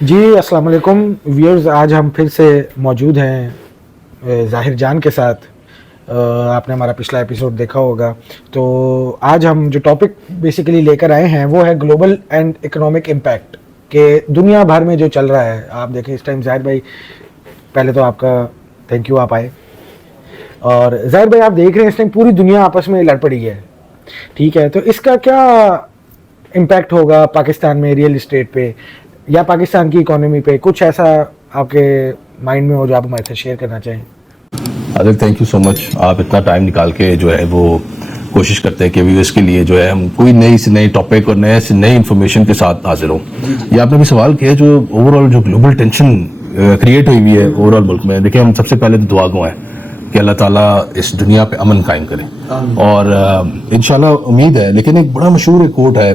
جی السلام علیکم ویورز، آج ہم پھر سے موجود ہیں ظاہر جان کے ساتھ. آپ نے ہمارا پچھلا ایپیسوڈ دیکھا ہوگا. تو آج ہم جو ٹاپک بیسیکلی لے کر آئے ہیں وہ ہے گلوبل اینڈ اکنامک امپیکٹ، کہ دنیا بھر میں جو چل رہا ہے. آپ دیکھیں اس ٹائم ظاہر بھائی، پہلے تو آپ کا تھینک یو، آپ آئے. اور ظاہر بھائی آپ دیکھ رہے ہیں اس ٹائم پوری دنیا آپس میں لڑ پڑی ہے. ٹھیک ہے، تو اس کا کیا امپیکٹ ہوگا پاکستان میں ریئل اسٹیٹ پہ یا پاکستان کی اکانومی پہ؟ کچھ ایسا آپ کے مائنڈ میں ہو جو آپ ہمارے ساتھ شیئر کرنا چاہیں. عادل تھینک یو سو مچ. آپ اتنا ٹائم نکال کے جو ہے وہ کوشش کرتے ہیں کہ ویورز کے لیے جو ہے ہم کوئی نئی سے نئی ٹاپک اور نئے سے نئی انفارمیشن کے ساتھ حاضر ہوں. یہ آپ نے بھی سوال کیا جو اوور آل جو گلوبل ٹینشن کریٹ ہوئی ہوئی ہے اوور آل ملک میں. دیکھیں ہم سب سے پہلے تو دعا گو ہیں کہ اللہ تعالیٰ اس دنیا پہ امن قائم کرے، اور انشاءاللہ امید ہے. لیکن ایک بڑا مشہور ایک کوٹ ہے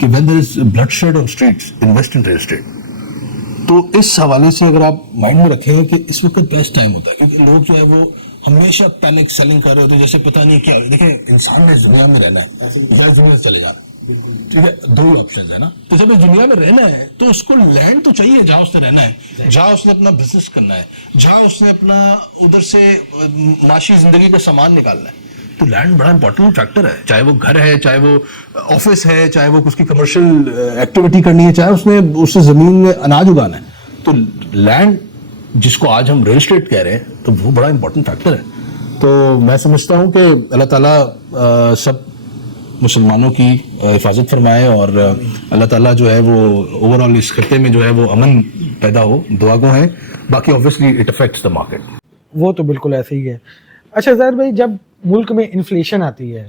کہ when there is bloodshed on streets, invest in real estate. تو اس حوالے سے اگر آپ مائنڈ میں رکھیں کہ اس وقت بیسٹ ٹائم ہوتا ہے، کیونکہ لوگ جو ہے وہ ہمیشہ پینک سیلنگ کر رہے ہوتے ہیں جیسے پتہ نہیں کیا. دیکھیں انسان نے اس دنیا میں رہنا ہے یا اس دنیا سے چلے جانا ہے، ٹھیک ہے، دو آپشنز ہیں نا. تو جب اس دنیا میں رہنا ہے تو اس کو لینڈ تو چاہیے جہاں اس نے رہنا ہے، جہاں اس نے اپنا بزنس کرنا ہے، جہاں اس نے اپنا ادھر سے معاشی زندگی کا سامان نکالنا ہے. تو لینڈ بڑا امپورٹنٹ فیکٹر ہے، چاہے وہ گھر ہے، چاہے وہ آفس ہے، چاہے وہ اس کی کمرشل ایکٹیویٹی کرنی ہے، چاہے اس نے اس زمین میں اناج اگانا ہے. تو لینڈ جس کو آج ہم ریل اسٹیٹ کہہ رہے ہیں تو وہ بڑا امپورٹنٹ فیکٹر ہے. تو میں سمجھتا ہوں کہ اللہ تعالیٰ سب مسلمانوں کی حفاظت فرمائے، اور اللہ تعالیٰ جو ہے وہ اوور آل اس خطے میں جو ہے وہ امن پیدا ہو. دعا گو ہیں. باقی obviously it affects the market. وہ تو بالکل ایسے ہی ہے. اچھا ظاہر بھائی، جب ملک میں انفلیشن آتی ہے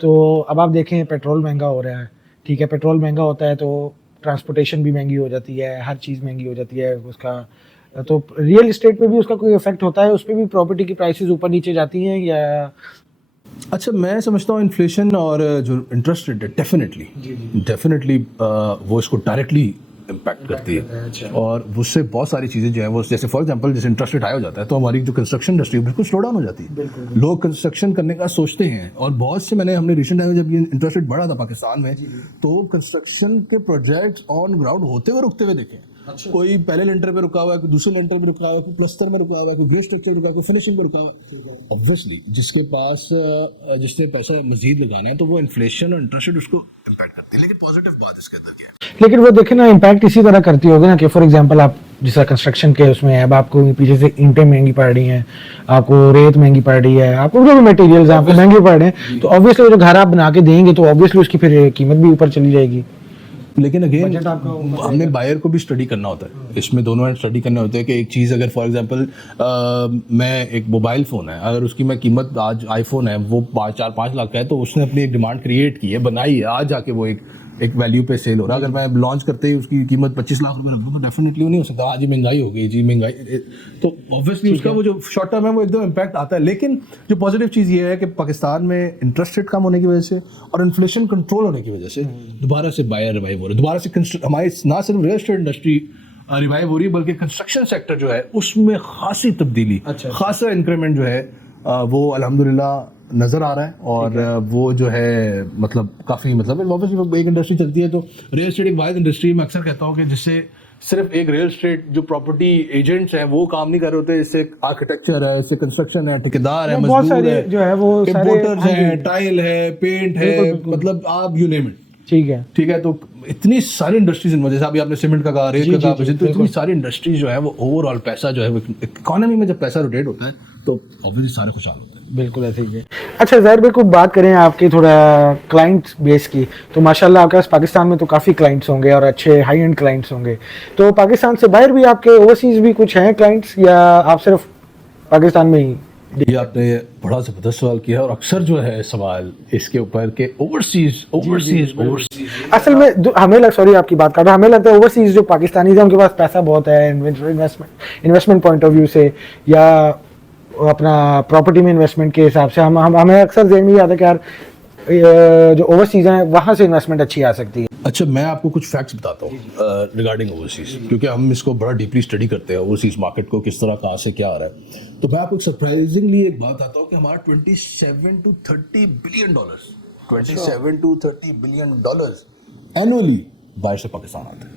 تو اب آپ دیکھیں پیٹرول مہنگا ہو رہا ہے. ٹھیک ہے، پیٹرول مہنگا ہوتا ہے تو ٹرانسپورٹیشن بھی مہنگی ہو جاتی ہے، ہر چیز مہنگی ہو جاتی ہے اس کا. تو ریئل اسٹیٹ پہ بھی اس کا کوئی افیکٹ ہوتا ہے؟ اس پہ بھی پراپرٹی کی پرائسز اوپر نیچے جاتی ہیں یا؟ اچھا، میں سمجھتا ہوں انفلیشن اور جو انٹرسٹ ریٹ ہے ڈیفینیٹلی وہ اس کو ڈائریکٹلی امپیکٹ کرتی ہے، اور اس سے بہت ساری چیزیں جو ہیں وہ جیسے فار ایگزامپل جیسے انٹرسٹ ریٹ ہائی ہو جاتا ہے تو ہماری جو کنسٹرکشن انڈسٹری ہے بالکل سلو ڈاؤن ہو جاتی ہے. لوگ کنسٹرکشن کرنے کا سوچتے ہیں، اور بہت سے ہم نے ریسنٹ ٹائم میں جب یہ انٹرسٹ ریٹ بڑھا تھا پاکستان میں تو کنسٹرکشن کے پروجیکٹس آن گراؤنڈ ہوتے ہوئے رکتے ہوئے دیکھیں. کوئی پہلے لینٹر پہ رکا ہوا ہے، کوئی دوسرے لینٹر پہ رکا ہوا ہے، کوئی پلستر میں رکا ہوا ہے، کوئی گریو اسٹرکچر رکا ہوا ہے، کوئی فنشنگ پہ رکا ہوا ہے. obviously جس کے پاس جس نے پیسہ مزید لگانا ہے تو وہ انفلیشن اور انٹرسٹ ریٹ اس کو امپیکٹ کرتی ہے. لیکن پازیٹیو بات اس کے اندر کیا ہے، لیکن وہ دیکھیں نا امپیکٹ اسی طرح کرتی ہوگی نا کہ فار ایگزامپل آپ جس طرح کنسٹرکشن کے اس میں ہے، اب آپ کو پیچھے سے اینٹیں مہنگی پڑ رہی ہیں، آپ کو ریت مہنگی پڑ رہی ہے، آپ کو جو بھی میٹیریلز ہیں آپ کو مہنگے پڑ رہے ہیں، تو آبویسلی جو گھر آپ بنا کے دیں گے تو آبویسلی اس کی پھر قیمت بھی اوپر چلی جائے گی. لیکن اگین ہم نے بائر کو بھی اسٹڈی کرنا ہوتا ہے. اس میں دونوں اسٹڈی کرنے ہوتے ہیں کہ ایک چیز اگر فار ایگزامپل میں ایک موبائل فون ہے، اگر اس کی میں قیمت آج آئی فون ہے وہ 4-5 لاکھ کا ہے تو اس نے اپنی ایک ڈیمانڈ کریٹ کی ہے، بنائی ہے، آج جا کے وہ ایک ویلیو پہ سیل ہو رہا ہے. اگر میں لانچ کرتے ہی اس کی قیمت 25 لاکھ روپے رکھ دوں تو ڈیفینیٹلی نہیں ہو سکتا. آج ہی مہنگائی ہو گئی، مہنگائی، تو اوبویسلی اس کا وہ جو شارٹ ٹرم ہے وہ ایک دم امپیکٹ آتا ہے. لیکن جو پازیٹیو چیز یہ ہے کہ پاکستان میں انٹرسٹ ریٹ کم ہونے کی وجہ سے اور انفلیشن کنٹرول ہونے کی وجہ سے دوبارہ سے بائر ریوائیو ہو رہے ہیں، دوبارہ سے ہماری نہ صرف ریل اسٹیٹ انڈسٹری ریوائیو ہو رہی ہے بلکہ کنسٹرکشن سیکٹر جو ہے اس میں خاصی تبدیلی، خاصا انکریمنٹ جو ہے وہ الحمدللہ نظر آ رہا ہے. اور وہ جو ہے مطلب کافی مطلب ایک انڈسٹری چلتی ہے تو ریل اسٹیٹ ایک واحد انڈسٹری میں اکثر کہتا ہوں کہ جس سے صرف ایک ریل اسٹیٹ جو پراپرٹی ایجنٹس ہیں وہ کام نہیں کر رہے ہوتے، اس سے آرکیٹیکچر ہے، اس سے کنسٹرکشن ہے، ٹھیکیدار ہے، مزدور ہے، جو ہے وہ امپورٹرز ہیں، ٹائل ہے، پینٹ ہے، مطلب آپ یو نیم اٹ. ٹھیک ہے، تو اتنی ساری انڈسٹریز ان وجہ سے ابھی آپ نے سیمنٹ کا کہا، ریت کا کہا، تو اتنی ساری انڈسٹریز جو ہے وہ اوور آل پیسہ جو ہے اکانومی میں جب پیسہ روٹیٹ ہوتا ہے تو obviously سارے خوشحال ہوتے ہیں. بالکل ایسے ہی ہے. اچھا ظاہر بھائی، کو بات کریں آپ کی تھوڑا کلائنٹ بیس کی، تو ماشاءاللہ آپ کے پاس پاکستان میں تو کافی کلائنٹس ہوں گے اور اچھے ہائی اینڈ کلائنٹس ہوں گے. تو پاکستان سے باہر بھی آپ کے اوورسیز بھی کچھ ہیں کلائنٹس یا آپ صرف پاکستان میں ہی؟ یہ آپ نے بڑا زبردست سوال کیا، اور اکثر جو ہے سوال اس کے اوپر کہ اوورسیز اصل میں ہمیں سوری آپ کی بات کر رہا ہوں، ہمیں لگتا ہے اوورسیز جو پاکستانیز ہیں ان کے پاس پیسہ بہت ہے انویسٹمنٹ پوائنٹ آف ویو سے یا اپنا پراپرٹی میں انویسٹمنٹ کے حساب سے ہمیں اکثر ذہن میں یہ آتا ہے کہ یار جو اوورسیز ہیں وہاں سے انویسٹمنٹ اچھی آ سکتی ہے. اچھا، میں آپ کو کچھ فیکٹس بتاتا ہوں ریگارڈنگ اوورسیز، کیونکہ ہم اس کو بڑا ڈیپلی اسٹڈی کرتے ہیں اوورسیز مارکیٹ کو کس طرح کہاں سے کیا آ رہا ہے. تو میں آپ کو ایک سرپرائزنگلی ایک بات آتا ہوں کہ ہمارا 27 to 30 بلین ڈالرز اینولی باہر سے پاکستان آتے ہیں.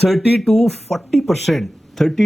30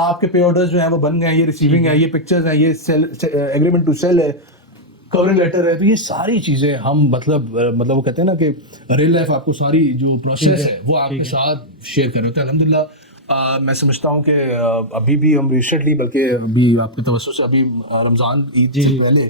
آپ کے پے آرڈرز جو ہیں وہ بن گئے ہیں, یہ ریسیونگ ہے, یہ پکچرز ہیں, یہ ایگریمنٹ ٹو سیل ہے, کورنگ لیٹر ہے. تو یہ ساری چیزیں ہم مطلب وہ کہتے ہیں نا کہ ریئل لائف آپ کو ساری جو پروسیس ہے وہ آپ کے ساتھ شیئر کر رہے ہوتے ہیں. الحمدللہ میں سمجھتا ہوں کہ ابھی بھی ہم ریسنٹلی, بلکہ ابھی آپ کے توسط سے ابھی رمضان عید سے پہلے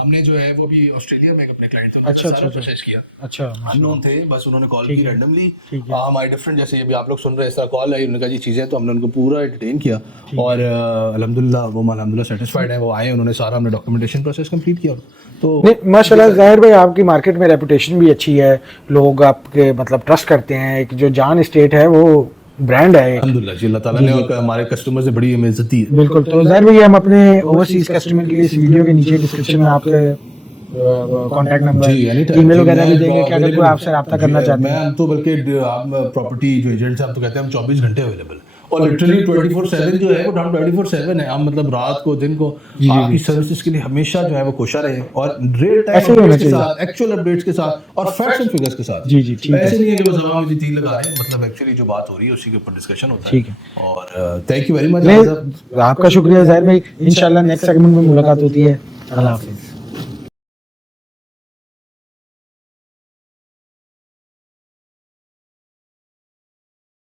ہم نے جو ہے وہ بھی آسٹریلیا میں اپنے کلائنٹ سے پروسیس کیا. اچھا, ان نون تھے, بس انہوں نے کال کی رینڈملی, ہمارے ڈفرینٹ جیسے ابھی آپ لوگ سن رہے ہیں اس طرح کال آئی, انہوں نے کہا جی چیزیں, تو ہم نے ان کو پورا انٹرٹین کیا اور الحمدللہ وہ الحمدللہ سیٹسفائڈ ہیں. وہ آئے, انہوں نے سارا ہم نے ڈاکیومنٹیشن پروسیس کمپلیٹ کیا. تو ماشاء اللہ ظاہر بھائی آپ کی مارکیٹ میں ریپوٹیشن بھی اچھی ہے, لوگ آپ کے مطلب ٹرسٹ کرتے ہیں. ایک جو جان اسٹیٹ ہے وہ برانڈ ہے الحمدللہ جی, اللہ تعالیٰ نے ہمارے کسٹمر سے بڑی ہمیں عزت دی ہے. بالکل. تو ظاہر بھائی ہم اپنے اوورسیز کسٹمر کے لیے اس ویڈیو کے نیچے ڈسکرپشن میں آپ کے کانٹیکٹ نمبر, ای میل وغیرہ بھی دیں گے کہ اگر کوئی آپ سے رابطہ کرنا چاہتے ہیں. میں تو بلکہ آپ پراپرٹی جو ایجنٹس ہیں ہم تو کہتے ہیں ہم 24 گھنٹے اویلیبل, اور لٹرلی 24/7 جو ہے وہ 24/7 ہے. ہم مطلب رات کو دن کو آپ کی سروسز کے لیے ہمیشہ جو ہے وہ کوشاں رہے, اور ریئل ٹائم اپڈیٹس کے ساتھ, ایکچوئل اپڈیٹس کے ساتھ, اور فیکٹس اینڈ فگرس کے ساتھ. جی ٹھیک ہے. ایسے نہیں ہے کہ بس ہم تیل لگا رہے ہیں, مطلب ایکچولی جو بات ہو رہی ہے اسی کے اوپر ڈسکشن ہوتا ہے. ٹھیک ہے, اور تھینک یو ویری مچ. آپ کا شکریہ ظاہر بھائی. انشاءاللہ نیکسٹ سیگمنٹ میں ملاقات ہوتی ہے. اللہ حافظ.